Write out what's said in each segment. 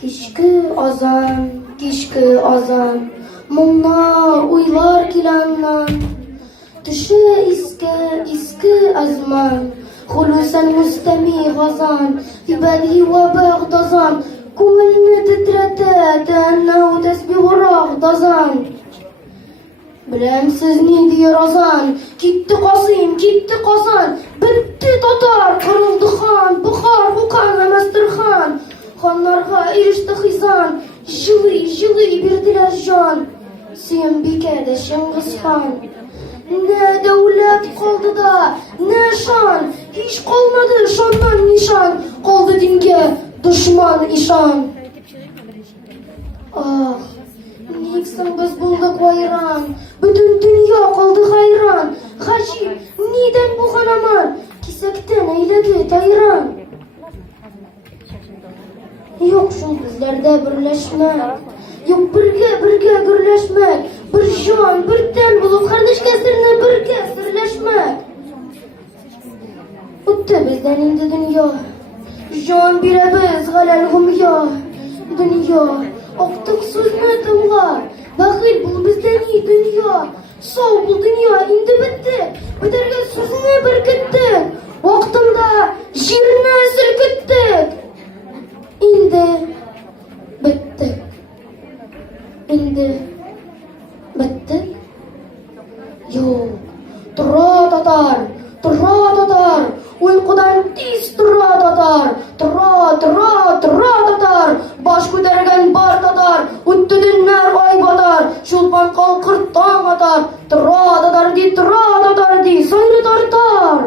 Kişki azan, Mumna uylar kilandan, Tüşe iski azman, Hulusen mustemi gazan, Fi bedhi ve bağdazan, Kumelini titrete, Tennehu tesbih rağdazan. Bilemsiz ne diyor azan, Gitti Kasım, gitti Kazan, Bitti Tatar, kırıldı Han, Bukhar, Hukan, Mestirhan, Hanlarga erişti hizan, Jılı birdiler can, Sümbike'de Şengiz Han. Ne devlet kaldı da, ne şan, Hiç kalmadı şandan nişan, Kaldı dinge düşman işan. Ah, Niksin biz bulduk vayran, Bütün dünya kaldı hayran, Gacip, neden bu hanaman, Kisekten eyledi tayran. Yok şul bizlerde birleşmek, Yok birge gürleşmek, Bir can, bir ten bulup kardeş kesirine birge sirleşmek. Utte bizden indi dünya, Can bire biz galel humya, Dünya, Oktuk sözünü tımla, Bakil bul bizden iyi dünya, Sov bul dünya indi bitti, Biterge sözüne birkittik, Vaktında jirine silkittik. İndi bittik. Yok. Tura tatar. Uykudan tiz tura tatar. Tura tatar. Baş көтерген бар tatar. Үтті dinler ay batar. Şulpan kalkır taң atar. Tura tatar di. Sayrı tartar.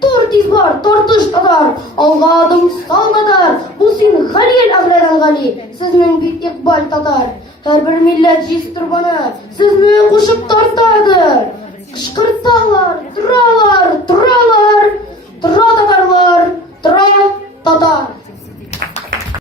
Tor tiz бар, тартыш tatar. Alға adım sal tatar. Bu sin Halil Ağladan Gali. Sizmin bit iqbal tatar. Her bir millet jiz turbana. Sizmi kuşup